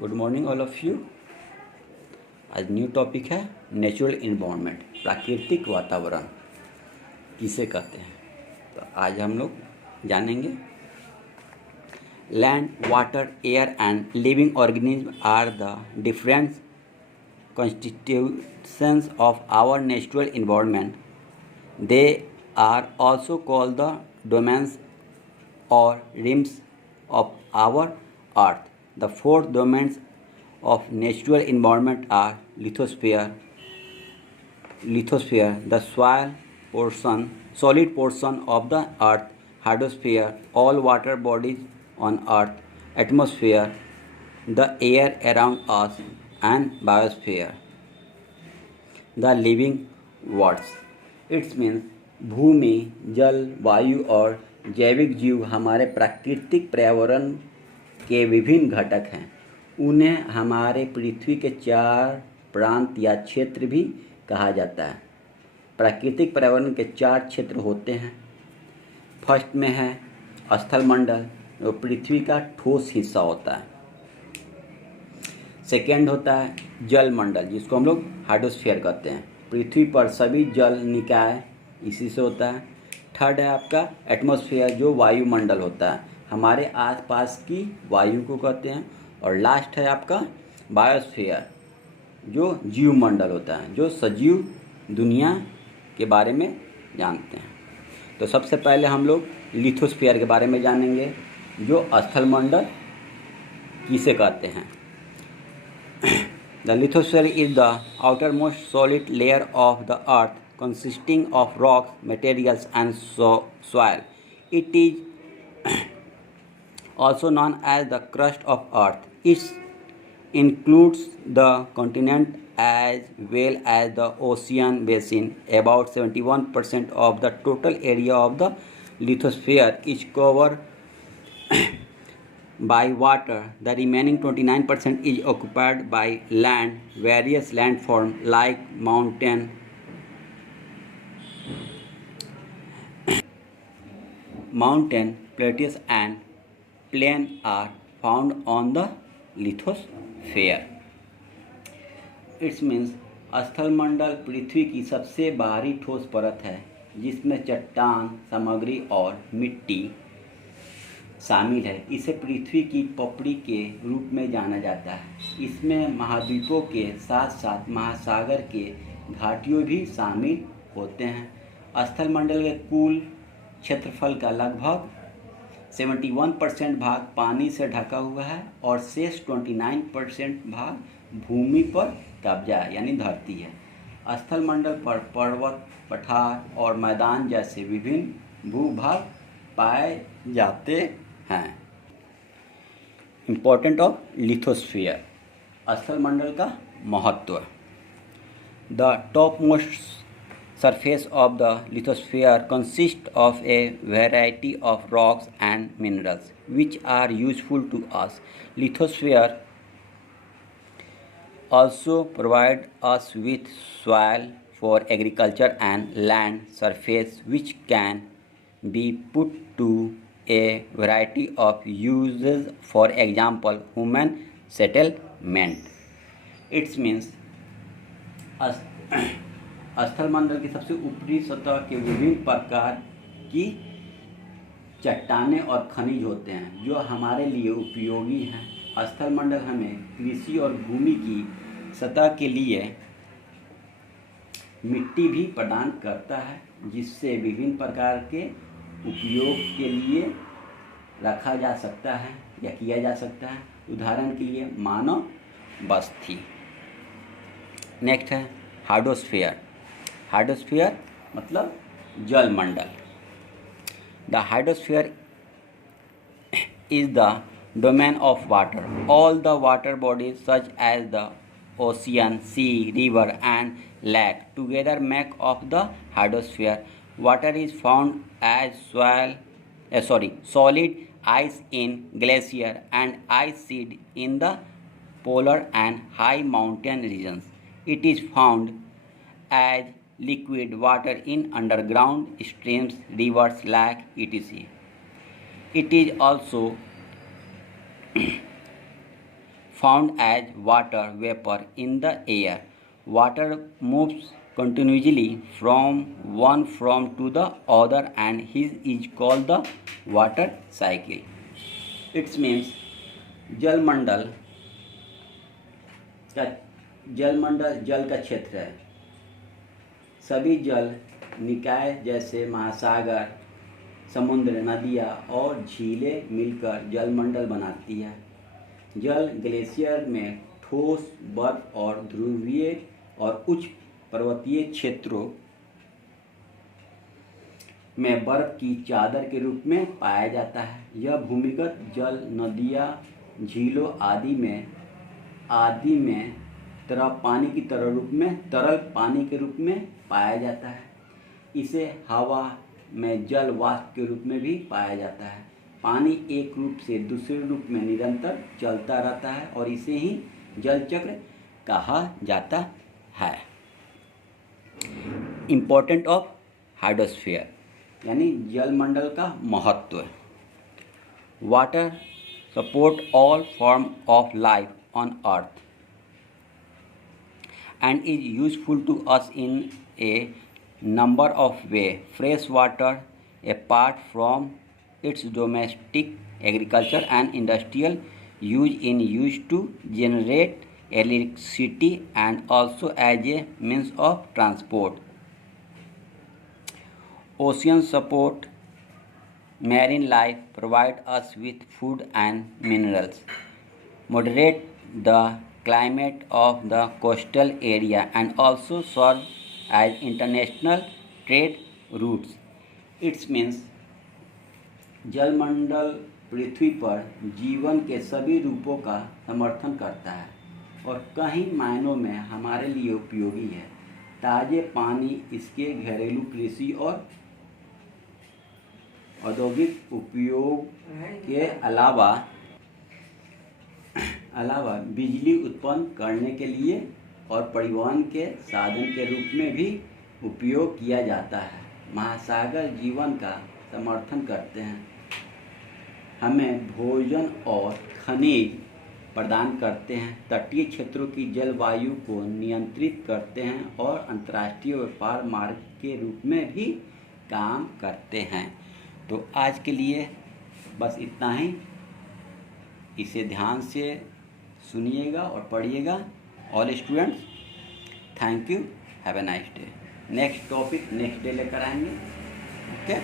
Good morning all of you. आज new topic है natural environment, प्राकृतिक वातावरण किसे कहते हैं। तो आज हम लोग जानेंगे। Land, water, air and living organism are the different constituents of our natural environment. They are also called the domains or rims of our earth. The four domains of natural environment are lithosphere, the soil portion, solid portion of the earth; hydrosphere, all water bodies on earth; atmosphere, the air around us; and biosphere, the living worlds. It means भूमि, जल, वायु और जैविक जीव हमारे प्राकृतिक पर्यावरण के विभिन्न घटक हैं। उन्हें हमारे पृथ्वी के 4 प्रांत या क्षेत्र भी कहा जाता है। प्राकृतिक पर्यावरण के 4 क्षेत्र होते हैं। फर्स्ट में है स्थल मंडल, जो पृथ्वी का ठोस हिस्सा होता है। सेकेंड होता है जल मंडल, जिसको हम लोग हाइड्रोस्फीयर कहते हैं। पृथ्वी पर सभी जल निकाय इसी से होता है। थर्ड है आपका एटमॉस्फेयर, जो वायुमंडल होता है, हमारे आसपास की वायु को कहते हैं। और लास्ट है आपका बायोस्फीयर, जो जीव मंडल होता है, जो सजीव दुनिया के बारे में जानते हैं। तो सबसे पहले हम लोग लिथोस्फीयर के बारे में जानेंगे, जो स्थल मंडल किसे कहते हैं। The lithosphere is the outermost solid layer of the earth, consisting of rocks, materials, and soil. It is also known as the crust of earth. It includes the continent as well as the ocean basin. About 71% of the total area of the lithosphere is covered by water. The remaining 29% is occupied by land. Various landforms like mountain, plateaus and plain are found on the lithosphere. It means स्थल मंडल पृथ्वी की सबसे बाहरी ठोस परत है, जिसमें चट्टान, सामग्री और मिट्टी शामिल है। इसे पृथ्वी की पपड़ी के रूप में जाना जाता है। इसमें महाद्वीपों के साथ साथ महासागर के घाटियों भी शामिल होते हैं। स्थल मंडल के कुल क्षेत्रफल का लगभग 71% भाग पानी से ढका हुआ है और शेष 29% भाग भूमि पर कब्जा है, यानी धरती है। स्थल मंडल पर पर्वत, पठार और मैदान जैसे विभिन्न भूभाग पाए जाते हैं। इम्पोर्टेंट ऑफ लिथोस्फीयर, स्थल मंडल का महत्व। The top most surface of the lithosphere consists of a variety of rocks and minerals which are useful to us. Lithosphere also provide us with soil for agriculture and land surface which can be put to a variety of uses, for example human settlement. It means स्थल मंडल की सबसे ऊपरी सतह के विभिन्न प्रकार की चट्टानें और खनिज होते हैं, जो हमारे लिए उपयोगी हैं। स्थल मंडल हमें कृषि और भूमि की सतह के लिए मिट्टी भी प्रदान करता है, जिससे विभिन्न प्रकार के उपयोग के लिए रखा जा सकता है या किया जा सकता है। उदाहरण के लिए मानव बस्ती। नेक्स्ट है हाइड्रोस्फीयर। हाइड्रोस्फीयर मतलब जल मंडल। The hydrosphere is the domain of water. All the water bodies such as the ocean, sea, river and lake together make up the hydrosphere. Water is found as solid ice in glacier and ice sheet in the polar and high mountain regions. It is found as liquid water in underground streams, rivers, lakes, etc. It is also found as water vapor in the air. Water moves continuously from to the other and his is called the water cycle. It means जलमंडल का जल का क्षेत्र है। सभी जल निकाय जैसे महासागर, समुद्र, नदियाँ और झीलें मिलकर जलमंडल बनाती है। जल ग्लेशियर में ठोस, बर्फ और ध्रुवीय और उच्च पर्वतीय क्षेत्रों में बर्फ की चादर के रूप में पाया जाता है। यह भूमिगत जल नदियाँ, झीलों आदि में तरल पानी के रूप में पाया जाता है। इसे हवा में जल वाष्प के रूप में भी पाया जाता है। पानी एक रूप से दूसरे रूप में निरंतर चलता रहता है और इसे ही जल चक्र कहा जाता है। इम्पोर्टेंट ऑफ हाइड्रोस्फीयर यानी जलमंडल का महत्व। Water support all form of life on earth and is useful to us in a number of ways. Fresh water, apart from its domestic agriculture and industrial used to generate electricity and also as a means of transport. Oceans support marine life, provide us with food and minerals, moderate the climate of the coastal area and also serve as international trade routes. It means जलमंडल पृथ्वी पर जीवन के सभी रूपों का समर्थन करता है और कई मायनों में हमारे लिए उपयोगी है। ताज़े पानी इसके घरेलू कृषि और औद्योगिक उपयोग के अलावा बिजली उत्पन्न करने के लिए और परिवहन के साधन के रूप में भी उपयोग किया जाता है। महासागर जीवन का समर्थन करते हैं, हमें भोजन और खनिज प्रदान करते हैं, तटीय क्षेत्रों की जलवायु को नियंत्रित करते हैं और अंतर्राष्ट्रीय व्यापार मार्ग के रूप में भी काम करते हैं। तो आज के लिए बस इतना ही। इसे ध्यान से सुनिएगा और पढ़िएगा। All students, thank you, have a nice day. Next topic next day लेकर आएंगे। ओके।